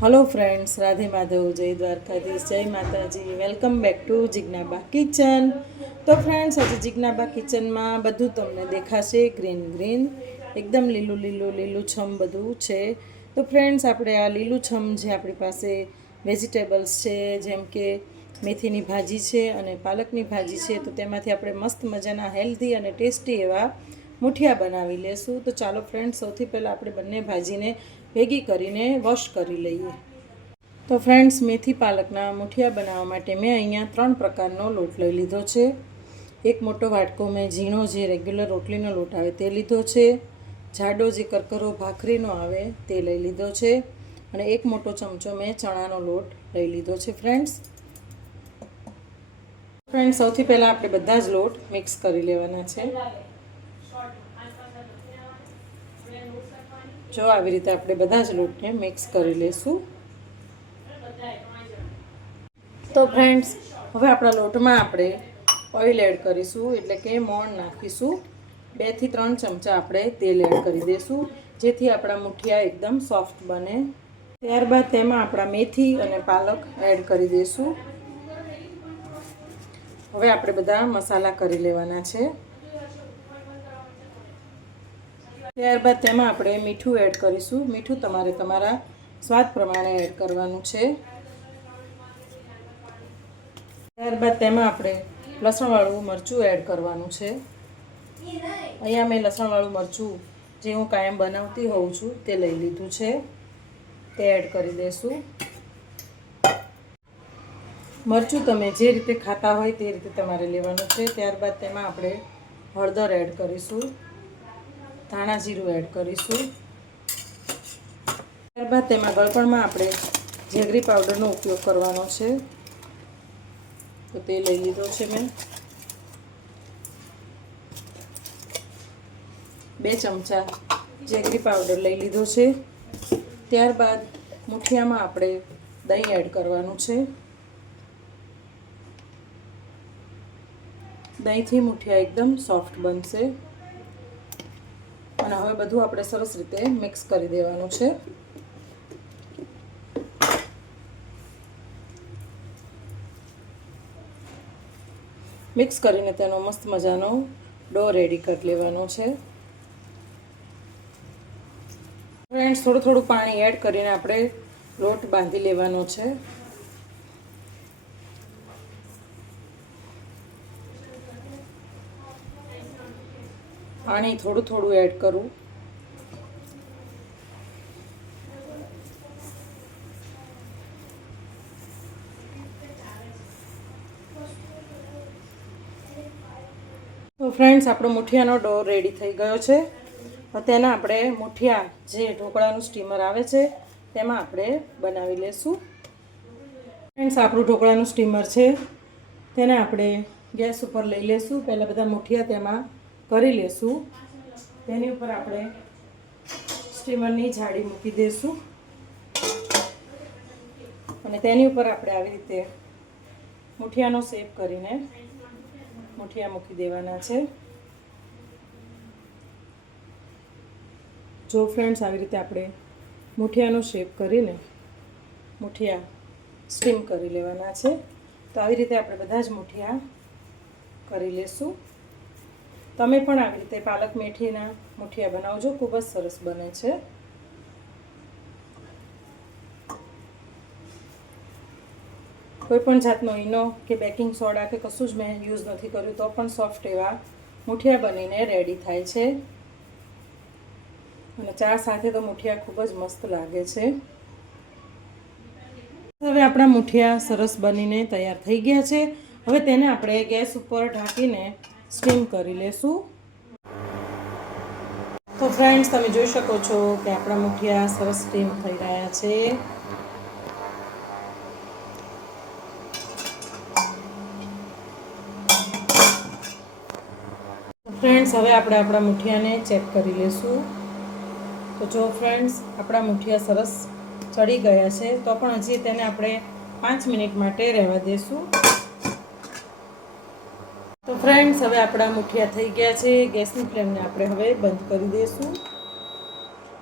Hello friends Radhe Madhav જય દ્વારકાધીશ જય માતાજી welcome back to Jignaba kitchen તો ફ્રેન્ડ્સ આજે જિજ્ઞાબા કિચનમાં બધું તમને દેખાશે ગ્રીન ગ્રીન એકદમ લીલું લીલું લીલું છમ બધું છે. તો ફ્રેન્ડ્સ આપણે આ લીલું છમ જે આપણી પાસે વેજીટેબલ્સ છે, જેમ કે મેથીની ભાજી છે અને પાલકની ભાજી છે, તો તેમાંથી આપણે મસ્ત મજાના હેલ્ધી અને ટેસ્ટી એવા મુઠિયા બનાવી લેશું. તો ચાલો ફ્રેન્ડ સૌથી પહેલાં આપણે બંને ભાજીને ભેગી કરીને વોશ કરી લઈએ. તો ફ્રેન્ડ્સ મેથી પાલકના મુઠિયા બનાવવા માટે મેં અહીંયા ત્રણ પ્રકારનો લોટ લઈ લીધો છે. એક મોટો વાટકો મેં ઝીણો જે રેગ્યુલર રોટલીનો લોટ આવે તે લીધો છે. જાડો જે કરકરો ભાખરીનો આવે તે લઈ લીધો છે. અને એક મોટો ચમચો મેં ચણાનો લોટ લઈ લીધો છે ફ્રેન્ડ્સ ફ્રેન્ડ સૌથી પહેલાં આપણે બધા જ લોટ મિક્સ કરી લેવાના છે. જો આવી રીતે આપણે બધા જ લોટને મિક્સ કરી લઈશું તો ફ્રેન્ડ્સ હવે આપણા લોટમાં આપણે ઓઇલ એડ કરીશું, એટલે કે મોણ નાખીશું. બેથી ત્રણ ચમચા આપણે તેલ એડ કરી દઈશું જેથી આપણા મુઠિયા એકદમ સોફ્ટ બને. ત્યારબાદ તેમાં આપણા મેથી અને પાલક એડ કરી દઈશું હવે આપણે બધા મસાલા કરી લેવાના છે. ત્યારબાદ તેમાં આપણે મીઠું એડ કરીશું. મીઠું તમારે તમારા સ્વાદ પ્રમાણે એડ કરવાનું છે. ત્યારબાદ તેમાં આપણે લસણવાળું મરચું એડ કરવાનું છે. અહીંયા મેં લસણવાળું મરચું જે હું કાયમ બનાવતી હોઉં છું તે લઈ લીધું છે. તે એડ કરી દઈશું મરચું તમે જે રીતે ખાતા હોય તે રીતે તમારે લેવાનું છે. ત્યારબાદ તેમાં આપણે હળદર એડ કરીશું. ધાણા જીરું એડ કરીશું. ત્યારબાદ તેમાં ગળપણમાં આપણે જેગરી પાવડરનો ઉપયોગ કરવાનો છે. તો તે લઈ લીધો છે મેં. બે ચમચા જેગરી પાવડર લઈ લીધો છે. ત્યારબાદ મુઠિયામાં આપણે દહીં એડ કરવાનું છે. દહીંથી મુઠિયા એકદમ સોફ્ટ બનશે. અને હવે બધું આપણે સરસ રીતે મિક્સ કરી દેવાનું છે. મિક્સ કરીને તેનો મસ્ત મજાનો ડો રેડી કરી લેવાનો છે. ફ્રેન્ડ્સ, થોડું થોડું પાણી એડ કરીને આપણે લોટ બાંધી લેવાનો છે. પાણી થોડું થોડું એડ કરું. તો ફ્રેન્ડ્સ આપણો મુઠિયાનો ડો રેડી થઈ ગયો છે. તેના આપણે મુઠિયા જે ઢોકળાનું સ્ટીમર આવે છે, તેમાં આપણે બનાવી લેશું. ફ્રેન્ડ્સ આપણું ઢોકળાનું સ્ટીમર છે. તેને આપણે ગેસ ઉપર લઈ લેશું. પહેલાં બધા મુઠિયા તેમાં કરી લેશું. તેની ઉપર આપણે સ્ટીમરની જાળી મૂકી દઈશું અને તેની ઉપર આપણે આવી રીતે મુઠિયાનો શેપ કરીને મુઠિયા મૂકી દેવાના છે. જો ફ્રેન્ડ્સ, આવી રીતે આપણે મુઠિયાનો શેપ કરીને મુઠિયા સ્ટીમ કરી લેવાના છે. તો આવી રીતે આપણે બધા જ મુઠિયા કરી લેશું. તમે પણ આવી રીતે પાલક મેથીના મુઠિયા બનાવજો, ખૂબ જ સરસ બને છે. કોઈ પણ જાતનો ઈનો કે બેકિંગ સોડા કે કશું જ મેં યુઝ નથી કર્યું તો પણ સોફ્ટ એવા મુઠિયા બનીને રેડી થાય છે. અને ચા સાથે તો મુઠિયા ખૂબ જ મસ્ત લાગે છે. હવે આપણા મુઠિયા સરસ બનીને તૈયાર થઈ ગયા છે. હવે તેને આપણે ગેસ ઉપર ઢાંકીને સ્ટીમ કરી લેશું. તો ફ્રેન્ડ્સ તમે જોઈ શકો છો કે આપણા મુઠિયા સરસ સ્ટીમ થઈ રહ્યા છે. ફ્રેન્ડ્સ હવે આપણે આપણા મુઠિયાને ચેક કરી લેશું. તો જો ફ્રેન્ડ્સ આપણા મુઠિયા સરસ ચડી ગયા છે, તો પણ હજી તેને આપણે પાંચ મિનિટ માટે રહેવા દઈશું તો ફ્રેન્ડ્સ, હવે આપણા મુઠિયા થઈ ગયા છે. ગેસની ફ્લેમને આપણે હવે બંધ કરી દઈશું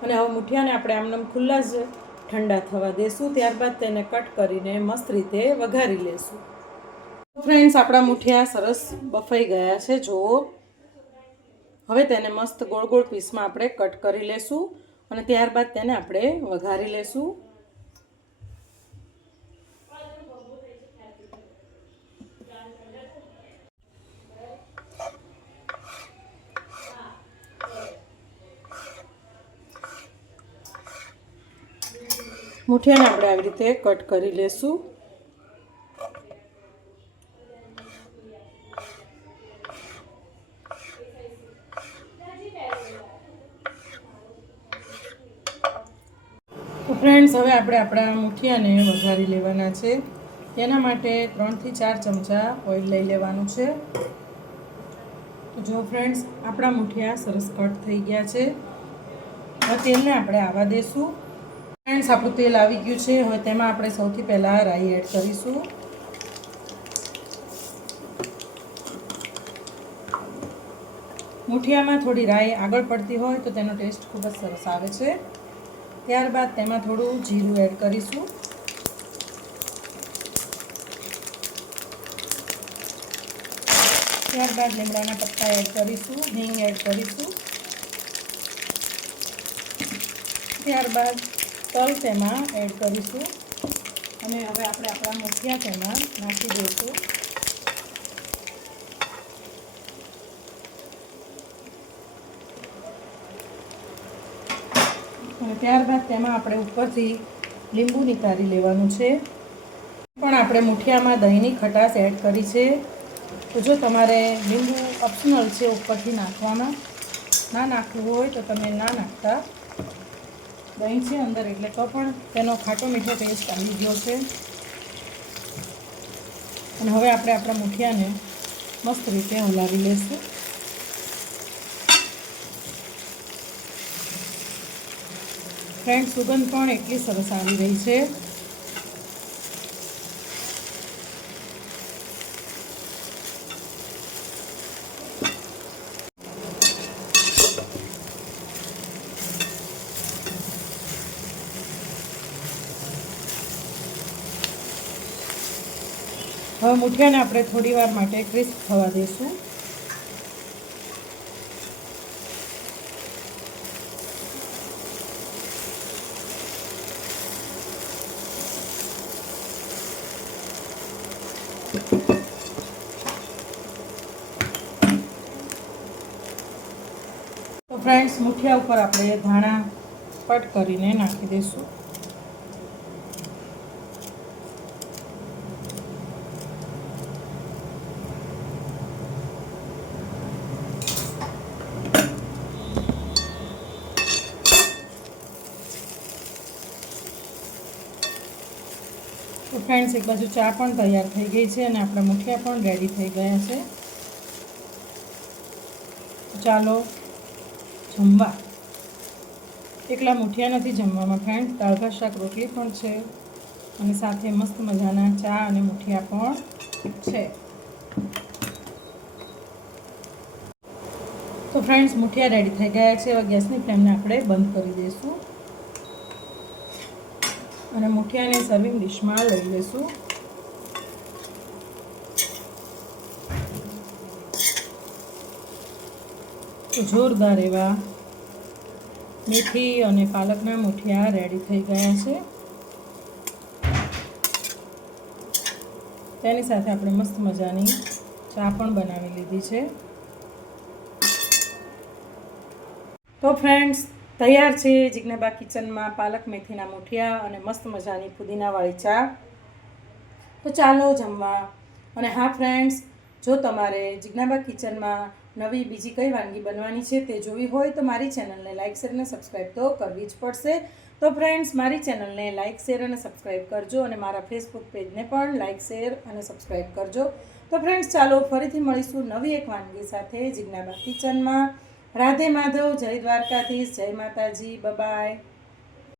અને હવે મુઠિયાને આપણે આમને ખુલ્લા જ ઠંડા થવા દેશું. ત્યારબાદ તેને કટ કરીને મસ્ત રીતે વઘારી લેશું. ફ્રેન્ડ્સ, આપણા મુઠિયા સરસ બફાઈ ગયા છે. જુઓ. હવે તેને મસ્ત ગોળ ગોળ પીસમાં આપણે કટ કરી લેશું. અને ત્યારબાદ તેને આપણે વઘારી લેશું. મુઠિયાને આપણે આવી રીતે કટ કરી લેશું. ફ્રેન્ડ્સ હવે આપણે આપણા મુઠિયાને વઘારી લેવાના છે. તેના માટે ત્રણથી ચાર ચમચા ઓઇલ લઈ લેવાનું છે. તો જો ફ્રેન્ડ્સ આપણા મુઠિયા સરસ કટ થઈ ગયા છે. હવે તેલને આપણે આવવા દેશું. ફ્રેન્ડ્સ આપણું તેલ આવી ગયું છે. હવે તેમાં આપણે સૌથી પહેલાં રાઈ એડ કરીશું. મુઠિયામાં થોડી રાઈ આગળ પડતી હોય તો તેનો ટેસ્ટ ખૂબ જ સરસ આવે છે. ત્યારબાદ તેમાં થોડું જીરું એડ કરીશું. ત્યારબાદ લીમડાના પત્તા એડ કરીશું. હિંગ એડ કરીશું. ત્યારબાદ તલ તેમાં એડ કરીશું. અને હવે આપણે આપણા મુઠિયા તેમાં નાખી દઈશું. અને ત્યારબાદ તેમાં આપણે ઉપરથી લીંબુ નિકાળી લેવાનું છે. પણ આપણે મુઠિયામાં દહીંની ખટાશ એડ કરી છે. તો જો તમારે લીંબુ ઓપ્શનલ છે ઉપરથી નાખવામાં ના નાખવું હોય તો તમે ના નાખતા. દહીં છે અંદર એટલે તો પણ તેનો ખાટો મીઠો ટેસ્ટ આવી ગયો છે. અને હવે આપણે આપણા મુઠિયાને મસ્ત રીતે હલાવી લઈશું ફ્રેન્ડ સુગંધ પણ એટલી સરસ આવી રહી છે. હવે મૂઠિયાને આપણે થોડી વાર માટે ક્રિસ્પ થવા દઈશું તો ફ્રેન્ડ્સ મુઠિયા ઉપર આપણે ધાણા કટ કરીને નાખી દઈશું તો ફ્રેન્ડ્સ એક બાજુ ચા પણ તૈયાર થઈ ગઈ છે અને આપણા મુઠિયા પણ રેડી થઈ ગયા છે. ચાલો જમવા. એકલા મુઠિયા નથી જમવામાં ફ્રેન્ડ દાળ શાક, રોટલી પણ છે અને સાથે મસ્ત મજાના ચા અને મુઠિયા પણ છે. તો ફ્રેન્ડ્સ મુઠિયા રેડી થઈ ગયા છે. હવે ગેસની ફ્લેમને આપણે બંધ કરી દઈશું. અને મુઠિયાને સર્વિંગ ડિશમાં લઈ લઈશું જોરદાર એવા મેથી અને પાલકના મુઠિયા રેડી થઈ ગયા છે. તેની સાથે આપણે મસ્ત મજાની ચા પણ બનાવી લીધી છે. તો ફ્રેન્ડ્સ તૈયાર છે જિજ્ઞાબા કિચનમાં પાલક, મેથીના મુઠિયા અને મસ્ત મજાની પુદીનાવાળી ચા. તો ચાલો જમવા. અને હા ફ્રેન્ડ્સ જો તમારે જિજ્ઞાબા કિચનમાં નવી બીજી કઈ વાનગી બનવાની છે તે જોવી હોય તો મારી ચેનલને લાઇક શેર અને સબસ્ક્રાઈબ તો કરવી જ પડશે. તો ફ્રેન્ડ્સ મારી ચેનલને લાઇક શેર અને સબસ્ક્રાઈબ કરજો અને મારા ફેસબુક પેજને પણ લાઇક શેર અને સબસ્ક્રાઈબ કરજો. તો ફ્રેન્ડ્સ ચાલો ફરીથી મળીશું નવી એક વાનગી સાથે જિજ્ઞાબા કિચનમાં. રાધે માધવ જય દ્વારકાધીશ જય માતાજી બબાય